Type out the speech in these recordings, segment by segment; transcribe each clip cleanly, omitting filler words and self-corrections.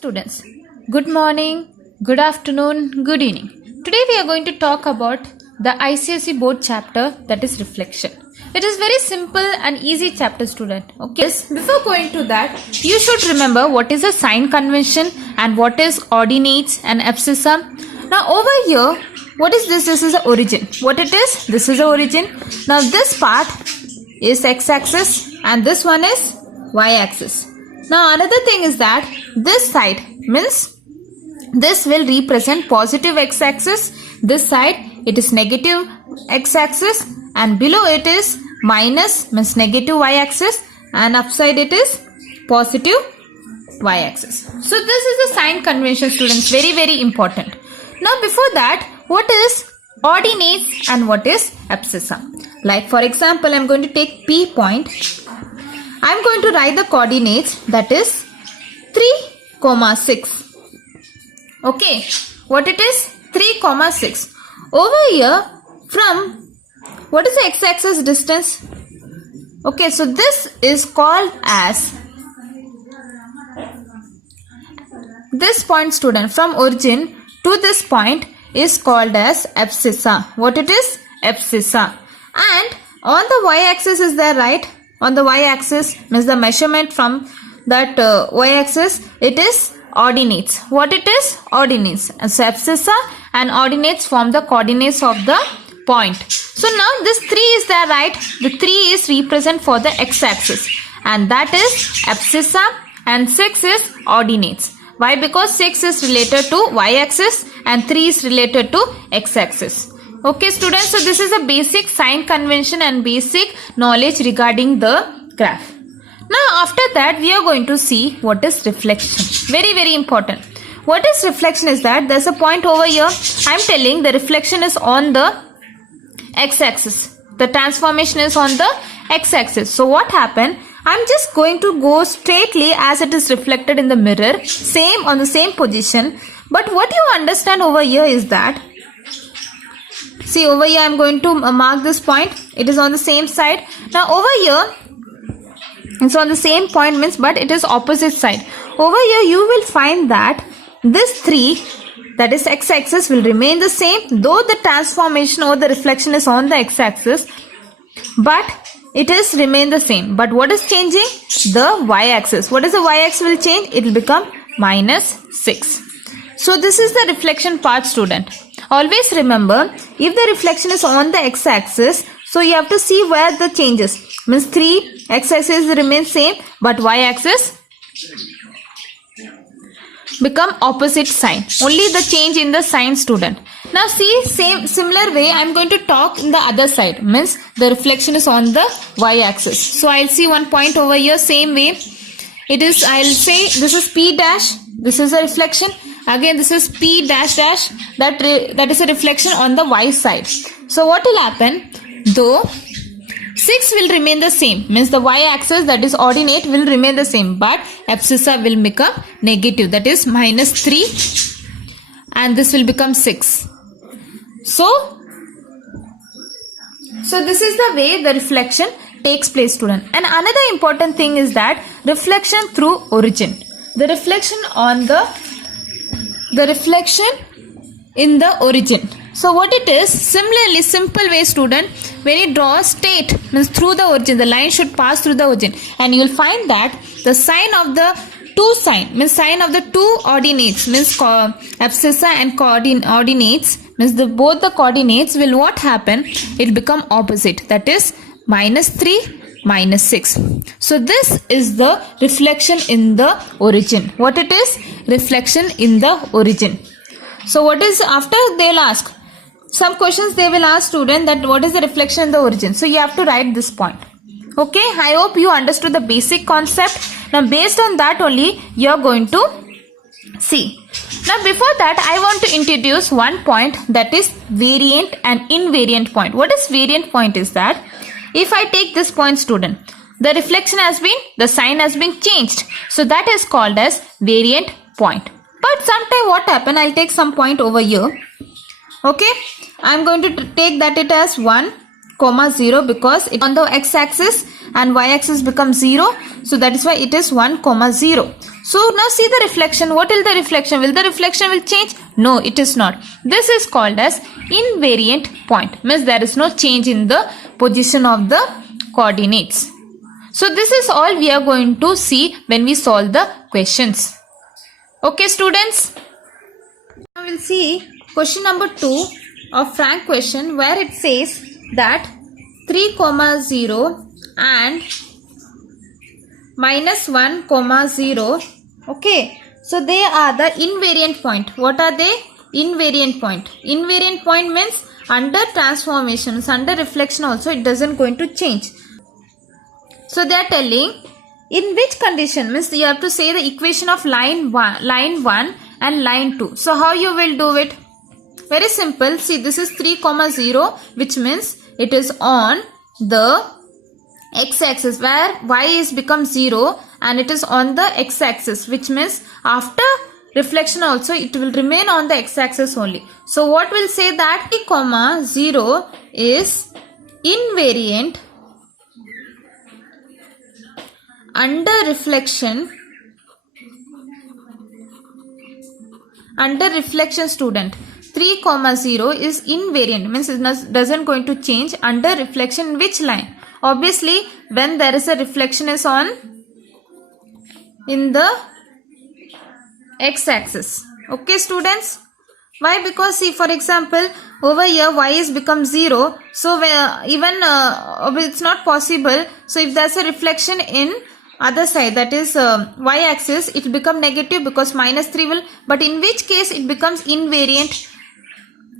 Students, good morning, good afternoon, good evening. Today we are going to talk about the ICSE board chapter, that is reflection. It is very simple and easy chapter, student. Okay, before going to that, you should remember what is a sign convention and what is ordinates and abscissa. Now over here, what is this? This is the origin. What it is? This is the origin. Now this part is x-axis and this one is y-axis. Now another thing is that this side means this will represent positive x-axis, this side it is negative x-axis, and below it is minus means negative y-axis, and upside it is positive y-axis. So this is the sign convention, students, very important. Now before that, what is ordinates and what is abscissa? Like for example, I am going to take P point. I am going to write the coordinates, that is 3, 6. Okay, what it is? 3, 6. Over here, from what is the x-axis distance? Okay, so this is called as this point, student, from origin to this point is called as abscissa. What it is? Abscissa. And on the y-axis is there, right? On the y-axis means the measurement from that y-axis, it is ordinates. What it is? Ordinates. And so abscissa and ordinates form the coordinates of the point. So now this 3 is there, right? The 3 is represent for the x-axis, and that is abscissa, and 6 is ordinates. Why? Because 6 is related to y-axis and 3 is related to x-axis. Okay, students, so this is a basic sign convention and basic knowledge regarding the graph. Now after that, we are going to see what is reflection. Very important. What is reflection is that there's a point over here. I am telling the reflection is on the x-axis. The transformation is on the x-axis. So what happened? I'm just going to go straightly as it is reflected in the mirror, same on the same position. But what you understand over here is that, see over here I am going to mark this point. It is on the same side. Now over here it's on the same point means, but it is opposite side. Over here you will find that this 3, that is x-axis, will remain the same, though the transformation or the reflection is on the x-axis, but it is remain the same. But what is changing? The y-axis. What is the y-axis will change? It will become -6. So this is the reflection part, student. Always remember, if the reflection is on the x-axis, so you have to see where the changes. Means 3, x-axis remains same, but y-axis become opposite sign. Only the change in the sign, student. Now see, similar way I am going to talk in the other side. Means the reflection is on the y-axis. So I'll see one point over here, same way. It is, I'll say this is P dash, this is a reflection. Again this is P dash dash, that is a reflection on the y side. So what will happen? Though 6 will remain the same, means the y-axis, that is ordinate, will remain the same, but abscissa will become negative, that is -3, and this will become 6. So this is the way the reflection takes place, student. And another important thing is that reflection through origin. The reflection in the origin. So what it is? Similarly, simple way, student, when you draw straight, means through the origin, the line should pass through the origin, and you will find that the sign of the means sign of the two ordinates, means abscissa and ordinates, means both the coordinates will what happen? It will become opposite, that is -3, -6. So this is the reflection in the origin. What it is? Reflection in the origin. So what is after? They will ask some questions. They will ask student that what is the reflection in the origin. So you have to write this point. Okay, I hope you understood the basic concept. Now based on that only you are going to see. Now before that, I want to introduce one point, that is variant and invariant point. What is variant point is that if I take this point, student, the reflection has been, the sign has been changed. So that is called as variant point. But sometime what happen? I'll take some point over here. Okay, I'm going to take that it as 1, 0 because it on the x-axis and y-axis becomes 0. So that is why it is 1, 0. So now see the reflection. What will the reflection? Will the reflection will change? No, it is not. This is called as invariant point. Means there is no change in the position of the coordinates. So this is all we are going to see when we solve the questions. Okay, students. Now we'll see question number 2 of Frank question, where it says that 3, 0 and -1, 0. Okay, so they are the invariant point. What are they? Invariant point. Invariant point means under transformations, under reflection also it doesn't going to change. So they are telling in which condition, means you have to say the equation of line 1 and line 2. So how you will do it? Very simple. See, this is 3, 0, which means it is on the x-axis where y is become 0 and it is on the x-axis, which means after reflection also it will remain on the x-axis only. So what will say that 3, 0 is invariant under reflection student. 3, 0 is invariant, means it doesn't going to change under reflection. Which line? Obviously when there is a reflection is on in the x-axis. Okay, students. Why? Because see, for example, over here y is become 0, so even it's not possible. So if there's a reflection in other side, that is y-axis, it will become negative because -3 will. But in which case it becomes invariant?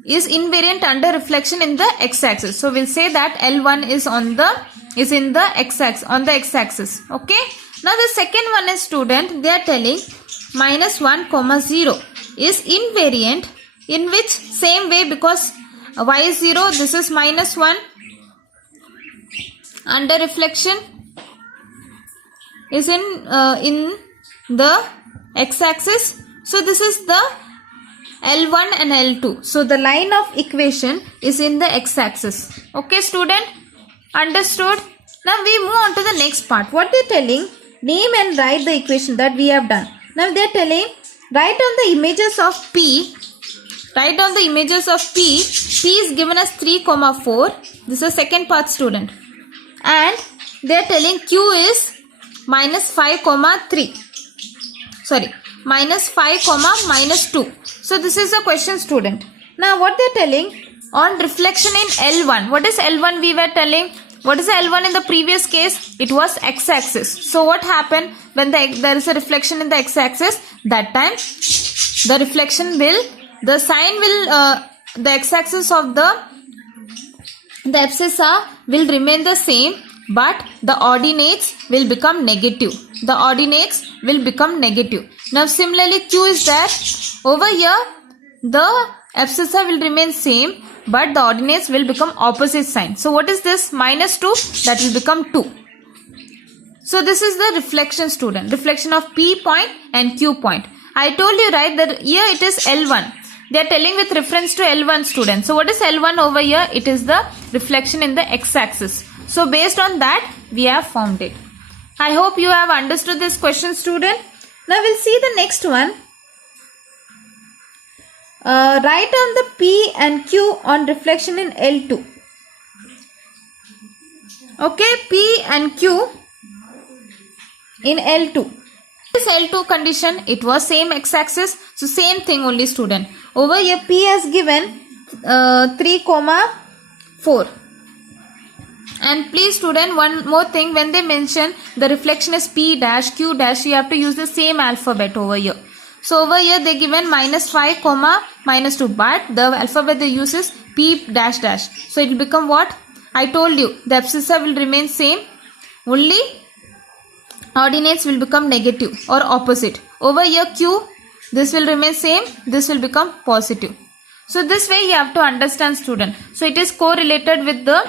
Is invariant under reflection in the x-axis. So we'll say that L1 is in the x-axis, on the x-axis. Okay. Now the second one is, student, they are telling -1, 0 is invariant in which same way, because y is 0, this is -1 under reflection is in the x-axis. So this is the L1 and L2. So the line of equation is in the x-axis. Okay, student? Understood? Now we move on to the next part. What they're telling, name and write the equation that we have done. Now they're telling, write on the images of P. Write down the images of P. P is given as 3, 4. This is second part, student. And they're telling Q is -5, 3. Sorry, -5, -2. So this is a question, student. Now what they're telling, on reflection in L1. What is L1 we were telling? What is L1 in the previous case? It was x-axis. So what happened when there is a reflection in the x-axis? That time the reflection will, the sign will, the x-axis of the abscissa will remain the same, but the ordinates will become negative. The ordinates will become negative. Now similarly Q is there. Over here the abscissa will remain same, but the ordinates will become opposite sign. So what is this? -2, that will become 2. So this is the reflection, student. Reflection of P point and Q point. I told you, right, that here it is L1. They are telling with reference to L1, student. So what is L1 over here? It is the reflection in the x-axis. So based on that we have formed it. I hope you have understood this question, student. Now we'll see the next one. Write on the P and Q on reflection in L2. Okay, P and Q in L2. This L2 condition, it was same x-axis, so same thing only, student. Over here P has given 3, 4. And please, student, one more thing, when they mention the reflection is P dash, Q dash, you have to use the same alphabet over here. So over here they given -5, -2, but the alphabet they use is P dash dash. So it will become what? I told you, the abscissa will remain same, only ordinates will become negative or opposite. Over here Q, this will remain same, this will become positive. So this way you have to understand, student. So it is correlated with the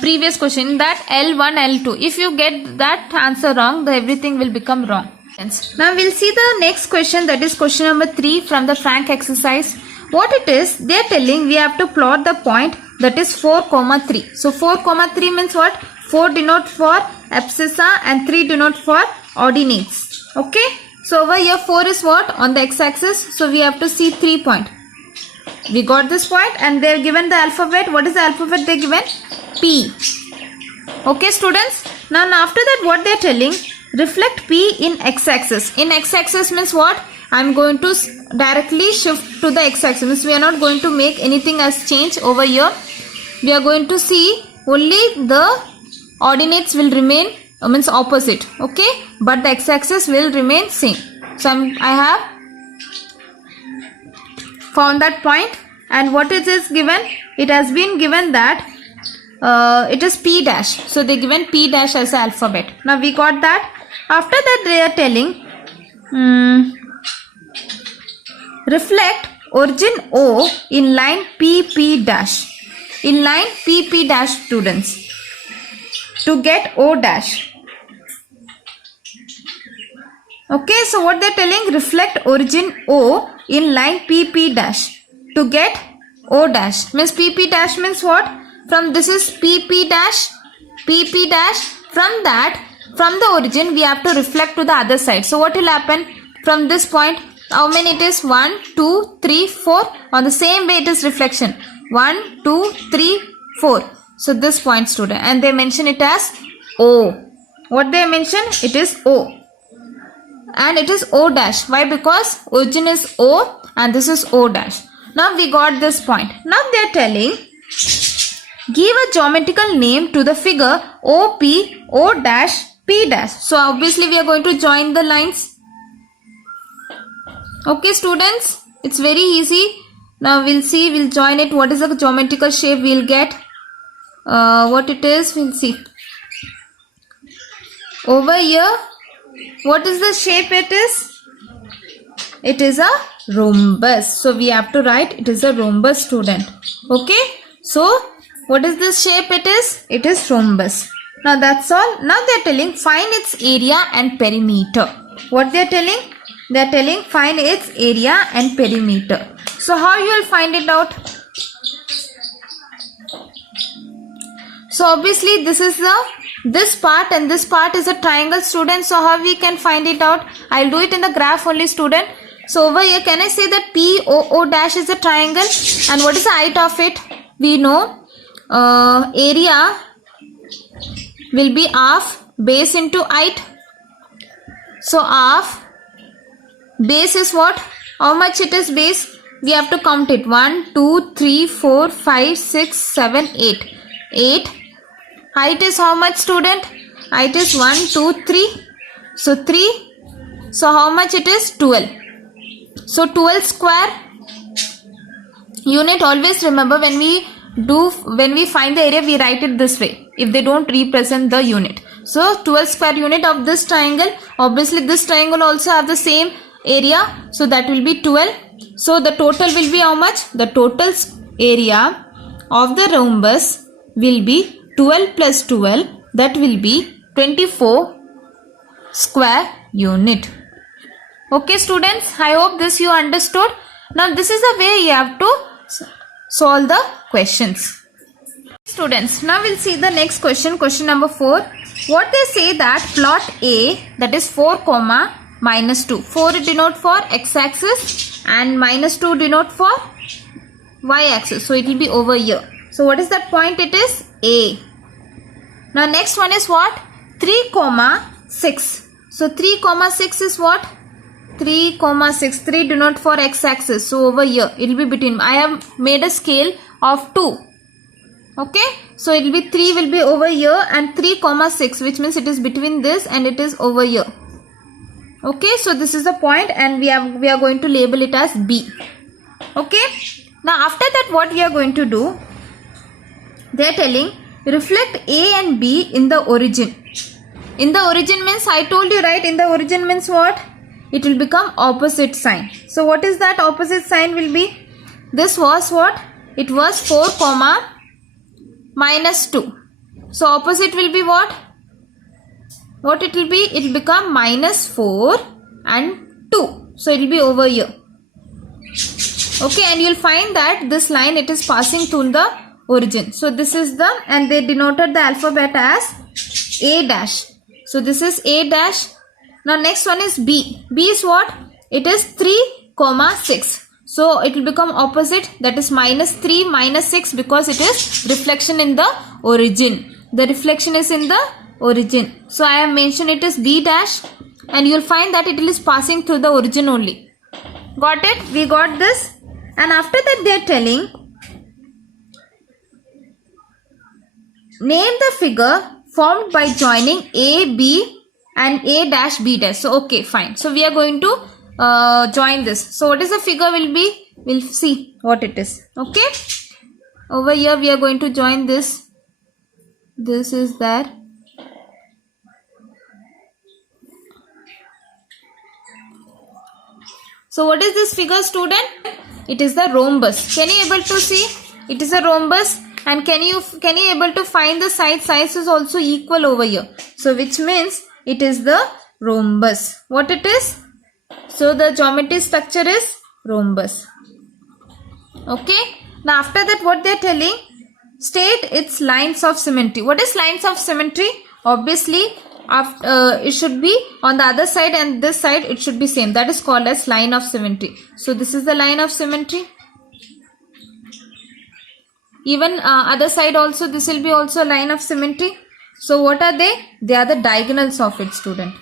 previous question, that L1, L2. If you get that answer wrong, then everything will become wrong. Now we'll see the next question, that is question number 3 from the Frank exercise. What it is, they are telling we have to plot the point, that is 4, 3. So 4, 3 means what? 4 denote for abscissa and 3 denote for ordinates. Okay. So over here 4 is what? On the x-axis. So we have to see 3 point. We got this point and they are given the alphabet. What is the alphabet they given? P. Okay students. Now after that what they are telling? Reflect P in x-axis. In x-axis means what? I am going to directly shift to the x-axis. Means we are not going to make anything as change over here. We are going to see only the ordinates will remain means opposite. Okay. But the x-axis will remain same. So I have found that point, and what it is given? It has been given that it is P dash. So they given P dash as an alphabet. Now we got that. After that they are telling reflect origin O in line PP dash. In line PP dash students to get O dash. Okay, so what they are telling? Reflect origin O in line PP dash to get O dash. Means PP dash means what? From this is PP dash. From that, from the origin we have to reflect to the other side. So what will happen? From this point, how many it is? 1, 2, 3, 4. On the same way it is reflection. 1, 2, 3, 4. So this point student, and they mention it as O. What they mention? It is O. And it is O dash. Why? Because origin is O and this is O dash. Now we got this point. Now they are telling give a geometrical name to the figure OP O dash P dash. So obviously we are going to join the lines. Okay students, it's very easy. Now we'll see, we'll join it. What is the geometrical shape we'll get? What it is, we'll see. Over here, what is the shape it is? It is a rhombus. So we have to write it is a rhombus student. Okay. So what is this shape it is? It is rhombus. Now that's all. Now they are telling find its area and perimeter. What they are telling? They are telling find its area and perimeter. So how you will find it out? So obviously this is this part and this part is a triangle student. So how we can find it out? I'll do it in the graph only student. So over here can I say that POO dash is a triangle, and what is the height of it? We know area will be half base into height. So half base is what? How much it is base? We have to count it. 1, 2, 3, 4, 5, 6, 7, 8. 8. Height is how much student? Height is 1, 2, 3. So 3. So how much it is? 12. So 12 square unit. Always remember when we find the area we write it this way if they don't represent the unit. So 12 square unit of this triangle. Obviously this triangle also have the same area. So that will be 12. So the total will be how much? The total area of the rhombus will be 12 plus 12. That will be 24 square unit. Okay students, I hope this you understood. Now this is the way you have to solve the questions. Students, now we'll see the next question, question number 4. What they say that plot A, that is 4 comma minus 2. 4 denote for x-axis and minus 2 denote for y-axis. So it will be over here. So what is that point? It is A. Now next one is what? 3 comma 6. So 3 comma 6 is what? 3 comma 6. 3 denote for x-axis. So over here it will be between. I have made a scale of 2. Okay. So it will be 3 will be over here and 3 comma 6, which means it is between this and it is over here. Okay. So this is the point and we are going to label it as B. Okay. Now after that what we are going to do? They are telling reflect A and B in the origin. In the origin means I told you right, in the origin means what? It will become opposite sign. So what is that opposite sign will be? This was what? It was 4 comma minus 2. So opposite will be what? What it will be? It will become minus 4 and 2. So it will be over here. Okay, and you will find that this line it is passing through the origin. So this is the, and they denoted the alphabet as A dash. So this is A dash. Now next one is B. B is what? It is 3, 6. So it will become opposite, that is minus 3, minus 6, because it is reflection in the origin. The reflection is in the origin. So I have mentioned it is B dash, and you will find that it is passing through the origin only. Got it? We got this. And after that they are telling, name the figure formed by joining A, B and A dash, B dash. So okay, fine. So we are going to join this. So what is the figure will be? We'll see what it is. Okay. Over here we are going to join this. This is there. So what is this figure, student? It is the rhombus. Can you able to see? It is a rhombus. And can you able to find the side? Size is also equal over here. So which means it is the rhombus. What it is? So the geometry structure is rhombus. Okay. Now after that what they are telling? State its lines of symmetry. What is lines of symmetry? Obviously it should be on the other side, and this side it should be same. That is called as line of symmetry. So this is the line of symmetry. Even other side also, this will be also line of symmetry. So what are they? They are the diagonals of it, student.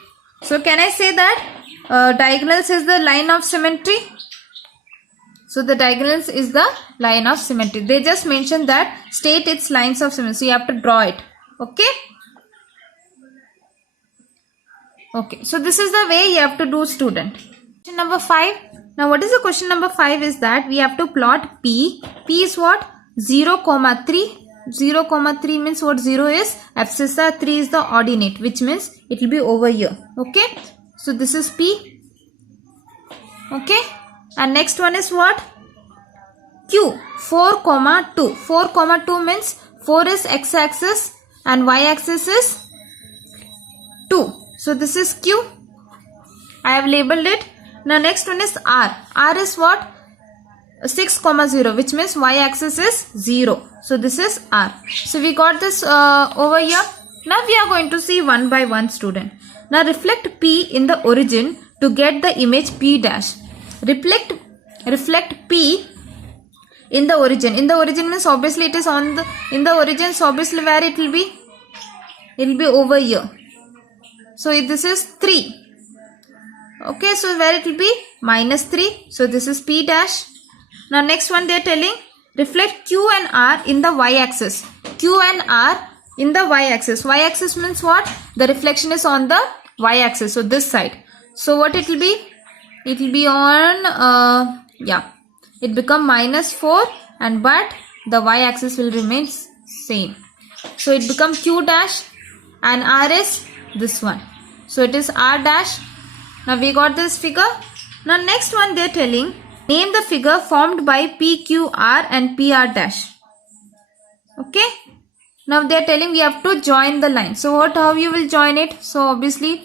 So can I say that diagonals is the line of symmetry? So the diagonals is the line of symmetry. They just mentioned that state its lines of symmetry. So you have to draw it. Okay. Okay. So this is the way you have to do, student. Question number 5. Now what is the question number 5 is that we have to plot P. P is what? 0, 3. 0, 3 means what? 0 is abscissa, 3 is the ordinate, which means it will be over here. Okay. So this is P. Okay. And next one is what? Q. 4, 2. 4, 2 means 4 is x-axis and y-axis is 2. So this is Q. I have labeled it. Now next one is R. R is what? 6, 0, which means y-axis is 0. So this is R. So we got this over here. Now we are going to see one by one, student. Now reflect P in the origin to get the image P dash. Reflect P in the origin. In the origin means obviously it is on the, in the origin, so obviously where it will be? It will be over here. So this is 3. Okay, so where it will be? Minus 3. So this is P dash. Now next one they are telling, reflect Q and R in the y-axis. Q and R in the y-axis. Y-axis means what? The reflection is on the y-axis. So this side. So what it will be? It will be on, it become minus 4, and but the y-axis will remain same. So it become Q dash and R is this one. So it is R dash. Now we got this figure. Now next one they are telling, name the figure formed by PQR and PR dash. Okay. Now they are telling we have to join the line. So how you will join it? So obviously,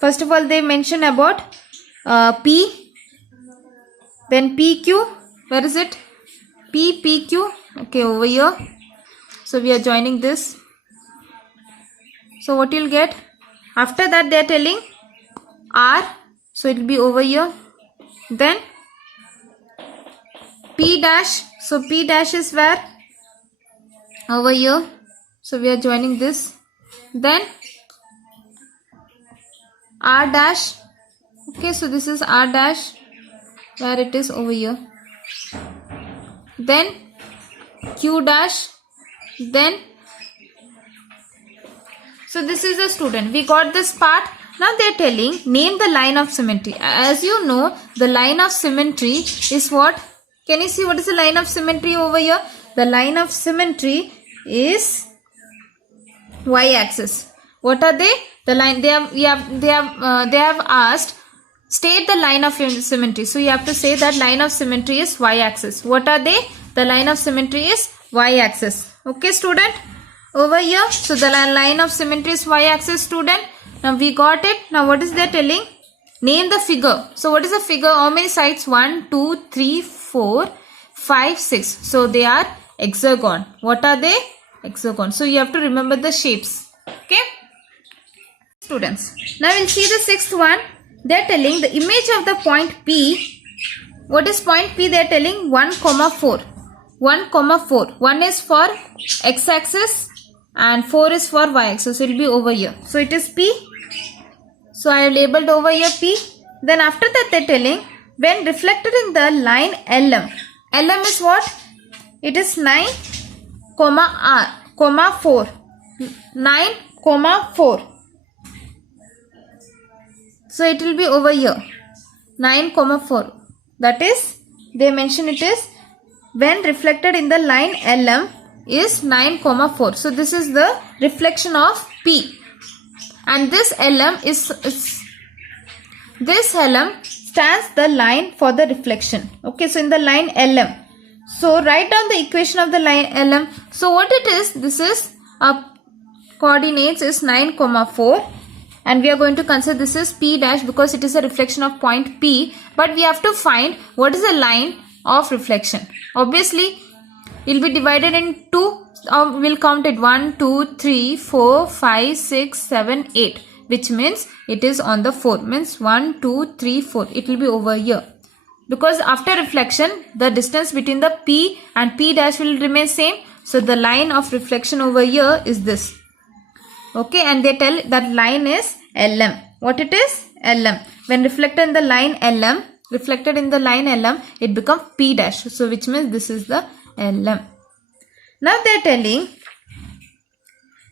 first of all they mention about P, then PQ. Where is it? PQ. Okay, over here. So we are joining this. So what you'll get? After that they are telling R. So it will be over here. Then P dash. So P dash is where? Over here. So we are joining this. Then R dash. Okay, so this is R dash, where it is over here. Then Q dash. Then, so this is the student. We got this part. Now they are telling, name the line of symmetry. As you know, the line of symmetry is what? Can you see what is the line of symmetry over here? The line of symmetry is y-axis. What are they? The line they have asked, state the line of symmetry. So you have to say that line of symmetry is y-axis. What are they? The line of symmetry is y-axis. Okay, student. Over here, so the line of symmetry is y-axis, student. Now we got it. Now what is they telling? Name the figure. So what is the figure? How many sides? 1, 2, 3, 4, 5, 6. So they are hexagon. What are they? Hexagon. So you have to remember the shapes. Okay. students. Now we'll see the sixth one. They are telling the image of the point P. What is point P? They are telling 1, 4. 1, 4. 1 is for x-axis and 4 is for y-axis. So it will be over here. So it is P. So I have labeled over here P. Then after that they are telling when reflected in the line LM. LM is what? It is 9, 4. 9, 4. So it will be over here. 9, 4. That is, they mention it is when reflected in the line LM is 9, 4. So this is the reflection of P. And this LM this LM stands the line for the reflection. Okay, so in the line LM. So write down the equation of the line LM. So what it is, this is coordinates is 9, 4. And we are going to consider this is P dash because it is a reflection of point P. But we have to find what is the line of reflection. Obviously, it will be divided in two. We'll count it 1, 2, 3, 4, 5, 6, 7, 8. Which means it is on the 4. Means 1, 2, 3, 4. It will be over here. Because after reflection, the distance between the P and P dash will remain same. So the line of reflection over here is this. Okay, and they tell that line is LM. What it is? LM. When reflected in the line LM, it becomes P dash. So which means this is the LM. Now they are telling,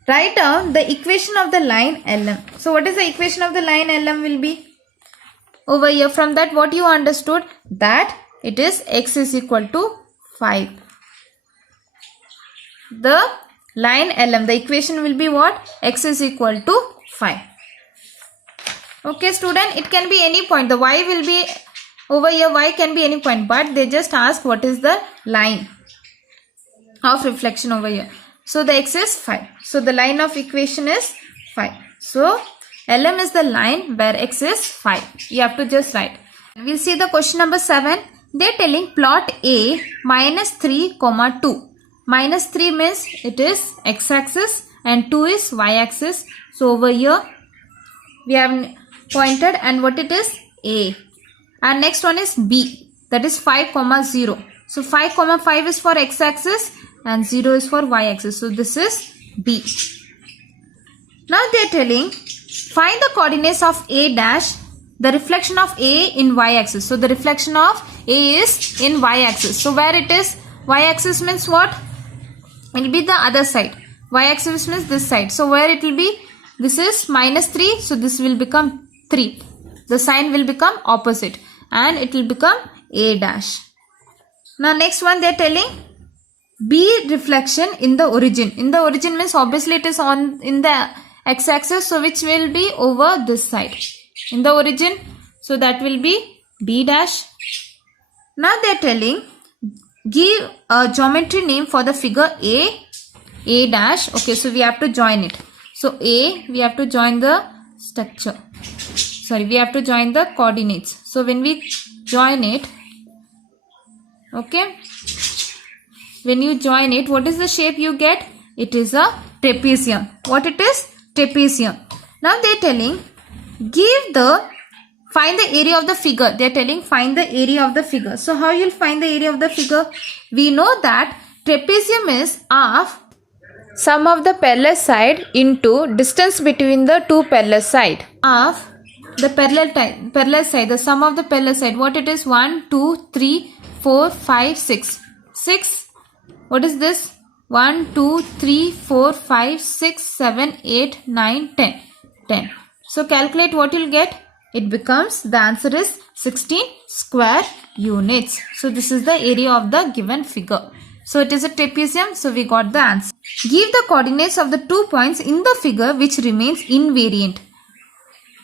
write down the equation of the line LM. So what is the equation of the line LM will be? Over here, from that what you understood? That it is x is equal to 5. The line LM, the equation will be what? X is equal to 5. Okay student, it can be any point. The y will be over here, y can be any point. But they just ask what is the line of reflection over here. So the x is 5. So the line of equation is 5. So LM is the line where x is 5. You have to just write. We'll see the question number 7. They're telling plot A minus 3, 2. Minus 3 means it is x-axis and 2 is y-axis. So over here we have pointed and what it is? A. And next one is B. That is 5, 0. So 5, 5 is for x-axis and 0 is for y-axis. So this is B. Now they are telling find the coordinates of A dash, the reflection of A in y-axis. So the reflection of A is in y-axis. So where it is? Y-axis means what? It will be the other side. Y-axis means this side. So where it will be? This is minus 3. So this will become 3. The sign will become opposite. And it will become A dash. Now next one they are telling B reflection in the origin. In the origin means obviously it is in the x-axis. So which will be over this side. In the origin. So that will be B dash. Now they are telling give a geometry name for the figure A dash. Okay, so we have to join it. So A, we have to join the structure. Sorry, we have to join the coordinates. So when we join it, okay, when you join it, what is the shape you get? It is a trapezium. What it is? Trapezium. Now they are telling find the area of the figure. They are telling find the area of the figure. So how you will find the area of the figure? We know that trapezium is of sum of the parallel side into distance between the two parallel side. Of the parallel side, the sum of the parallel side. What it is? 1, 2, 3, 4, 5, 6. 6. What is this? 1, 2, 3, 4, 5, 6, 7, 8, 9, 10. 10. So calculate what you'll get. It becomes, the answer is 16 square units. So this is the area of the given figure. So it is a trapezium. So we got the answer. Give the coordinates of the 2 points in the figure which remains invariant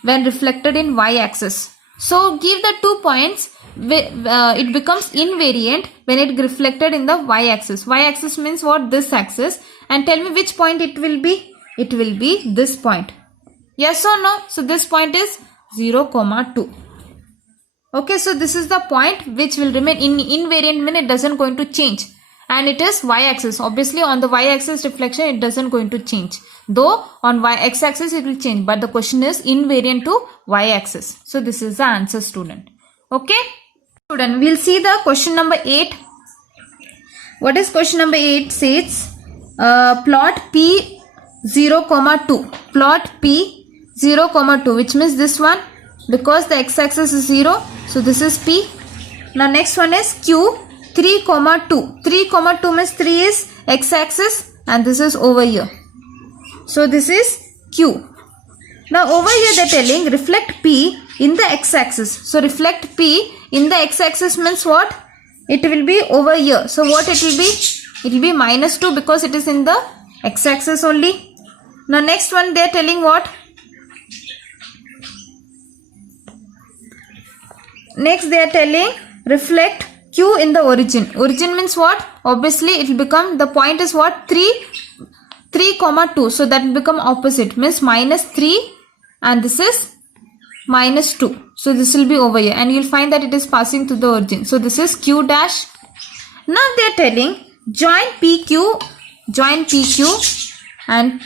when reflected in y-axis. So give the 2 points. It becomes invariant when it reflected in the y-axis. Y-axis means what? This axis. And tell me which point it will be. It will be this point. Yes or no? So this point is 0, 2. Okay, so this is the point which will remain invariant, mean it doesn't going to change. and it is y-axis. Obviously on the y-axis reflection it doesn't going to change, though on x-axis it will change, but the question is invariant to y-axis. So this is the answer, student. Okay student, we'll see the question number 8. What is question number 8? Says plot p 0, 2. Plot p 0, 2, which means this one, because the x-axis is 0, so this is p. Now next one is q 3, 2. 3, 2 means 3 is x-axis and this is over here. So this is q. Now over here they are telling reflect p in the x-axis. So reflect p in the x-axis means what? It will be over here. So what it will be? It will be -2 because it is in the x-axis only. Now next one they are telling what? Next they are telling reflect q in the origin. Origin means what? Obviously it will become, the point is what? 3, 2. So that will become opposite, means -3 and this is -2. So this will be over here and you will find that it is passing to the origin. So this is q dash. Now they are telling join PQ and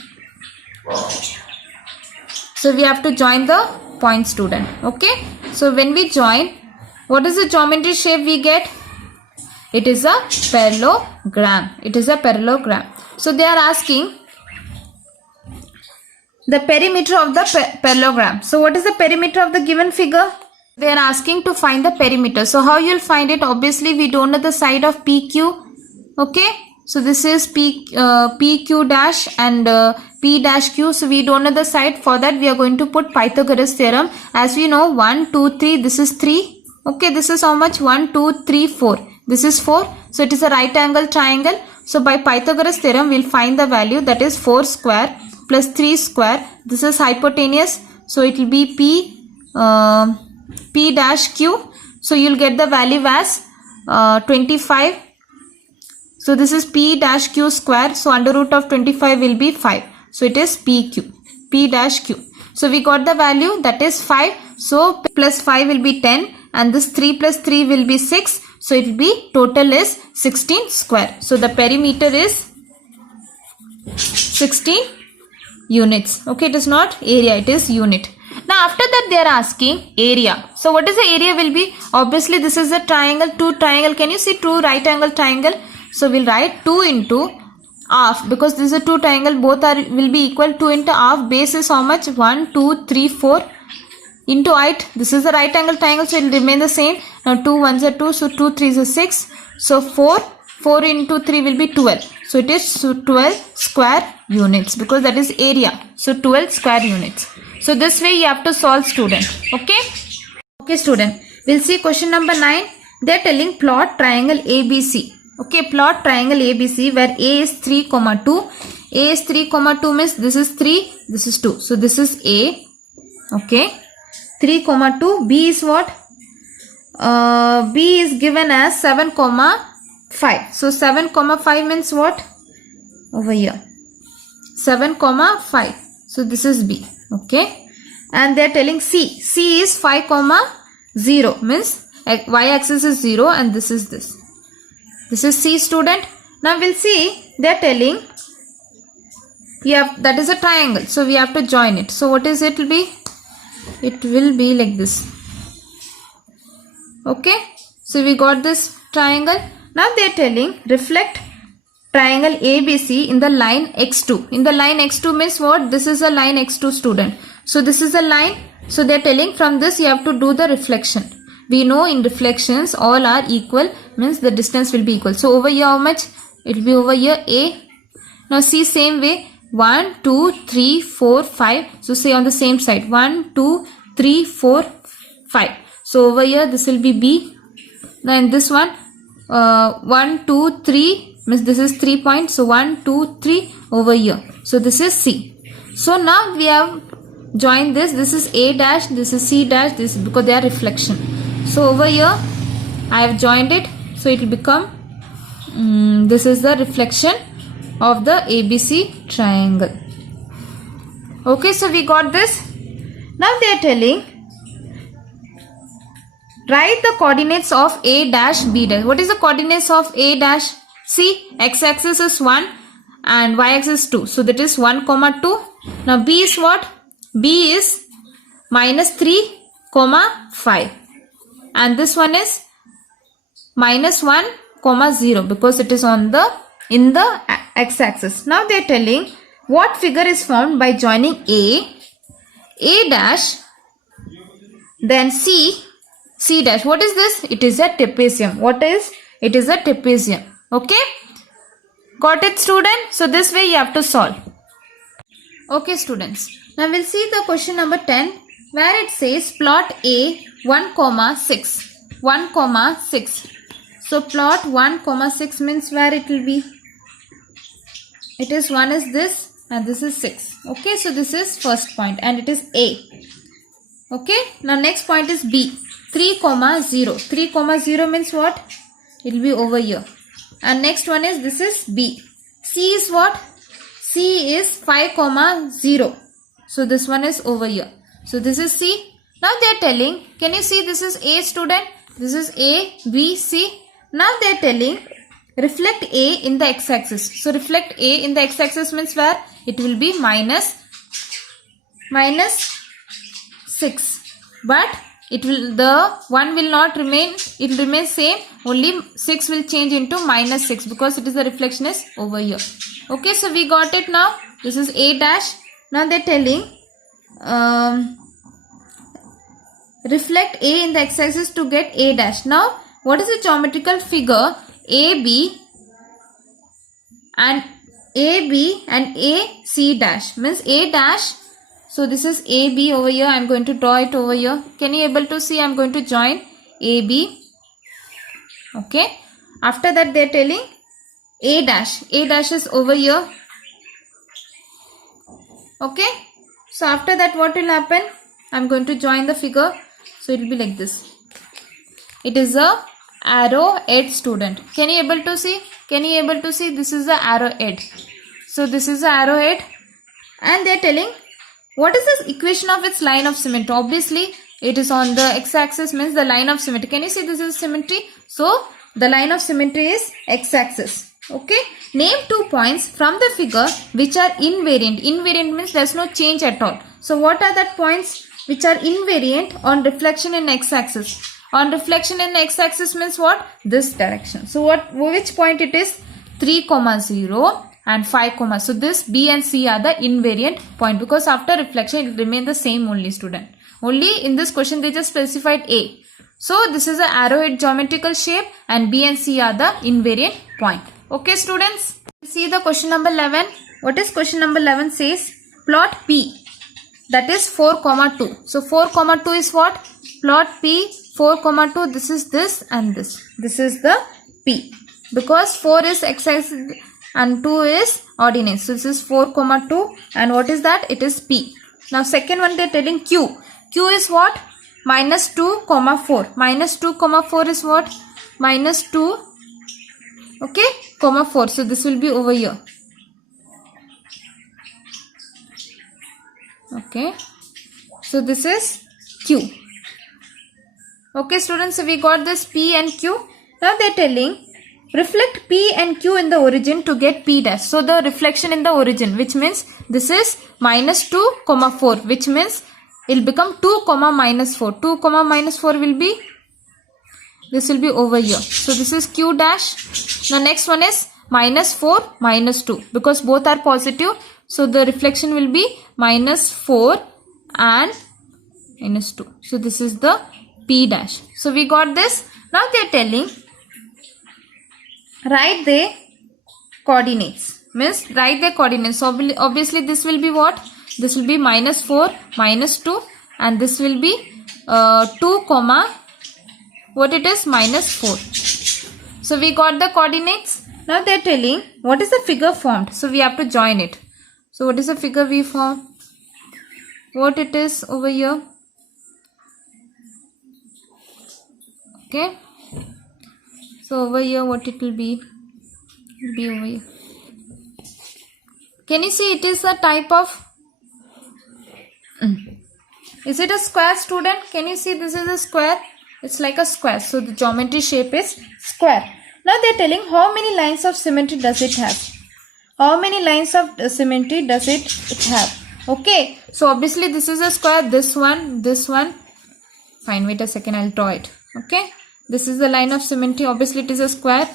so we have to join the point, student. Okay. So when we join, what is the geometry shape we get? It is a parallelogram. It is a parallelogram. So they are asking the perimeter of the parallelogram. So what is the perimeter of the given figure? They are asking to find the perimeter. So how you will find it? Obviously we don't know the side of PQ. Okay. So this is PQ dash and P dash Q. So we don't know the side. For that we are going to put Pythagoras theorem. As we know 1, 2, 3. This is 3. Okay. This is how much? 1, 2, 3, 4. This is 4. So it is a right angle triangle. So by Pythagoras theorem we will find the value, that is 4 square plus 3 square. This is hypotenuse. So it will be P dash Q. So you will get the value as 25. So this is P dash Q square. So under root of 25 will be 5. So it is PQ. P dash Q. So we got the value, that is 5. So plus 5 will be 10 and this 3 plus 3 will be 6. So it will be total is 16 square. So the perimeter is 16 units. Okay, it is not area, it is unit. Now after that they are asking area. So what is the area will be? Obviously this is a triangle, 2 triangle. Can you see 2 right angle triangle? So we'll write 2 into half, because this is a 2 triangle, both will be equal. 2 into half, base is how much? 1, 2, 3, 4 into height. This is the right angle triangle, so it will remain the same. Now 2 1s are 2, so 2 3s are 6. So 4 into 3 will be 12. So it is 12 square units, because that is area. So 12 square units. So this way you have to solve, student. Okay. Okay student, we'll see question number 9. They are telling plot triangle ABC. Okay, plot triangle ABC where A is 3, 2. A is 3, 2 means this is 3, this is 2. So this is A. Okay. 3, 2. B is what? B is given as 7, 5. So 7, 5 means what? Over here. 7, 5. So this is B. Okay. And they are telling C. C is 5, 0 means y-axis is 0 and this is this. This is C, student. Now we'll see they are telling that is a triangle. So we have to join it. So what is it will be? It will be like this. Okay. So we got this triangle. Now they are telling reflect triangle ABC in the line X2. In the line X2 means what? This is a line X2, student. So this is a line. So they are telling from this you have to do the reflection. We know in reflections all are equal, means the distance will be equal. So over here how much? It will be over here A. Now see same way. 1, 2, 3, 4, 5. So say on the same side. 1, 2, 3, 4, 5. So over here this will be B. Now in this one 1, 2, 3 means this is 3 points. So 1, 2, 3 over here. So this is C. So now we have joined this. This is A dash, this is C dash, this is because they are reflection. So over here I have joined it. So it will become this is the reflection of the ABC triangle. Okay, so we got this. Now they are telling write the coordinates of A dash B dash. What is the coordinates of A dash? See, x-axis is 1 and y-axis is 2. So that is 1, 2. Now b is what? B is minus 3, 5. And this one is minus 1, 0 because it is in the x-axis. Now they are telling what figure is formed by joining A dash, then C dash. What is this? It is a trapezium. What is? It is a trapezium. Okay? Got it, student? So this way you have to solve. Okay, students. Now we'll see the question number 10 where it says plot A 1, 6. 1, 6. So plot 1, 6 means where it will be? It is 1 is this and this is 6. Okay, so this is first point and it is A. Okay, now next point is B. 3, 0. 3, 0 means what? It will be over here. And next one is, this is B. C is what? C is 5, 0. So this one is over here. So this is C. Now they are telling, can you see this is A, student? This is A, B, C. Now they are telling reflect A in the x-axis. So reflect A in the x-axis means where? It will be minus 6. But it will, the 1 will not remain, it will remain same, only 6 will change into minus 6 because it is the reflection is over here. Okay, so we got it now. This is A dash. Now they are telling reflect A in the x-axis to get A dash. Now what is the geometrical figure AB and AC dash? Means A dash. So this is AB over here. I am going to draw it over here. Can you able to see? I am going to join AB. Okay. After that they are telling A dash. A dash is over here. Okay. So after that what will happen? I am going to join the figure. So it will be like this. It is a arrowhead, student. Can you able to see? Can you able to see? This is the arrowhead. So this is the arrowhead. And they are telling what is this equation of its line of symmetry? Obviously, it is on the x-axis means the line of symmetry. Can you see this is symmetry? So, the line of symmetry is x-axis. Okay. Name 2 points from the figure which are invariant. Invariant means there is no change at all. So, what are that points which are invariant on reflection in x-axis? On reflection in x-axis means what? This direction. So, which point it is? 3, 0. And 5, so this B and C are the invariant point because after reflection it will remain the same only, student. Only in this question they just specified A. So this is the arrowhead geometrical shape and B and C are the invariant point. Okay, students. See the question number 11. What is question number 11 says? Plot P, that is 4, 2. So 4, 2 is what? Plot P 4, 2. This is this and this. This is the P because 4 is x-axis and 2 is ordinate. So this is 4, 2 and what is that? It is P. Now second one they are telling Q. Q is what? Minus 2, 4. Minus 2, 4 is what? Minus 2, okay, 4. So this will be over here. Okay. So this is Q. Okay, students, so we got this P and Q. Now they are telling reflect P and Q in the origin to get P dash. So the reflection in the origin, which means this is minus 2, 4, which means it will become 2, minus 4. 2, minus 4 will be, this will be over here. So this is Q dash. Now next one is minus 4, minus 2 because both are positive. So the reflection will be minus 4 and minus 2. So this is the P dash. So we got this. Now they are telling write the coordinates. Means write the coordinates. So obviously this will be what? This will be minus 4, minus 2 and this will be 2, what it is? Minus 4. So we got the coordinates. Now they are telling what is the figure formed. So we have to join it. So what is the figure we formed? What it is over here? Okay. So over here what it will be? It will be over here. Can you see it is a type of Is it a square, student? Can you see this is a square? It's like a square. So the geometry shape is square. Now they are telling how many lines of symmetry does it have. How many lines of symmetry does it have? Okay, so obviously this is a square, this one. Fine, wait a second, I'll draw it. Okay, this is the line of symmetry. Obviously it is a square.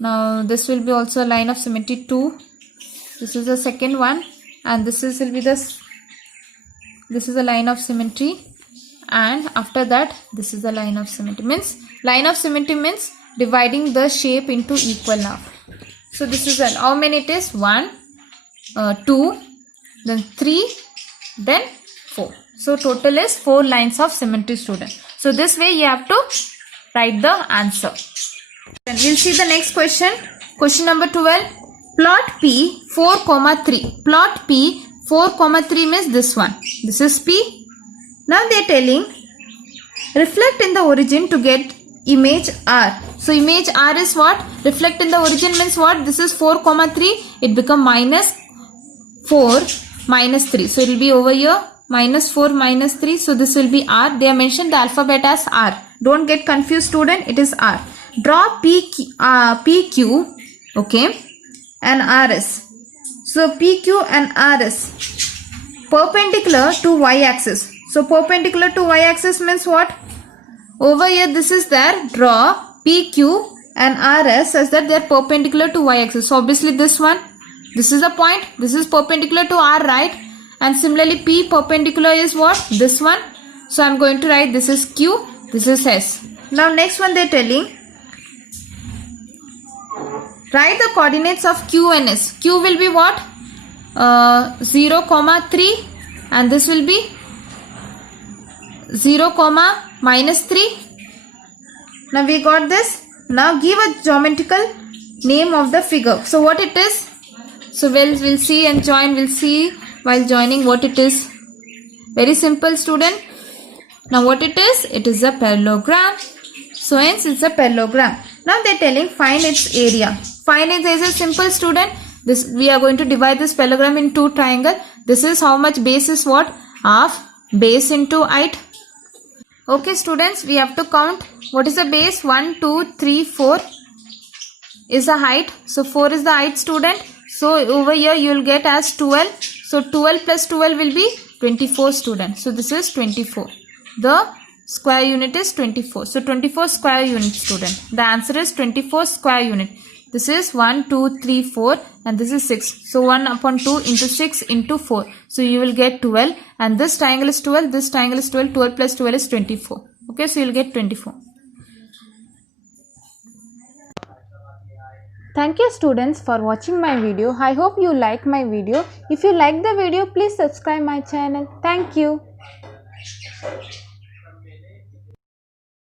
Now this will be also a line of symmetry 2. This is the second one, and this is will be this is a line of symmetry, and after that this is the line of symmetry. Means line of symmetry means dividing the shape into equal half. So this is how many it is? 1, 2, then 3, then 4. So total is 4 lines of symmetry, student. So this way you have to write the answer. Then we'll see the next question. Question number 12. Plot P 4, 3. Plot P 4, 3 means this one. This is P. Now they are telling reflect in the origin to get image R. So image R is what? Reflect in the origin means what? This is 4, 3. It become minus 4, minus 3. So it will be over here. Minus 4, minus 3. So this will be R. They have mentioned the alphabet as R. Don't get confused, student. It is R. Draw PQ, okay, and RS. So PQ and RS perpendicular to y-axis. So perpendicular to y-axis means what? Over here this is there. Draw PQ and RS as that they are perpendicular to y-axis. So obviously this one, this is the point. This is perpendicular to R, right? And similarly P perpendicular is what? This one. So I am going to write this is Q, this is S. Now next one they are telling write the coordinates of Q and S. Q will be what? 0, 3, and this will be 0, minus 3. Now we got this. Now give a geometrical name of the figure. So what it is? So we'll see and join. We'll see while joining what it is. Very simple, student. Now what it is? It is a parallelogram. So hence it's a parallelogram. Now they're telling find its area. Find it as a simple, student. This we are going to divide this parallelogram in 2 triangle. This is how much base is what? Half base into height. Okay, students, we have to count. What is the base? 1, 2, 3, 4 is the height. So 4 is the height, student. So over here you will get as 12. So 12 plus 12 will be 24, student. So this is 24. The square unit is 24. So 24 square unit, student. The answer is 24 square unit. This is 1, 2, 3, 4 and this is 6. So 1 upon 2 into 6 into 4. So you will get 12 and this triangle is 12. This triangle is 12. 12 plus 12 is 24. Okay, so you will get 24. Thank you, students, for watching my video. I hope you like my video. If you like the video, please subscribe my channel. Thank you.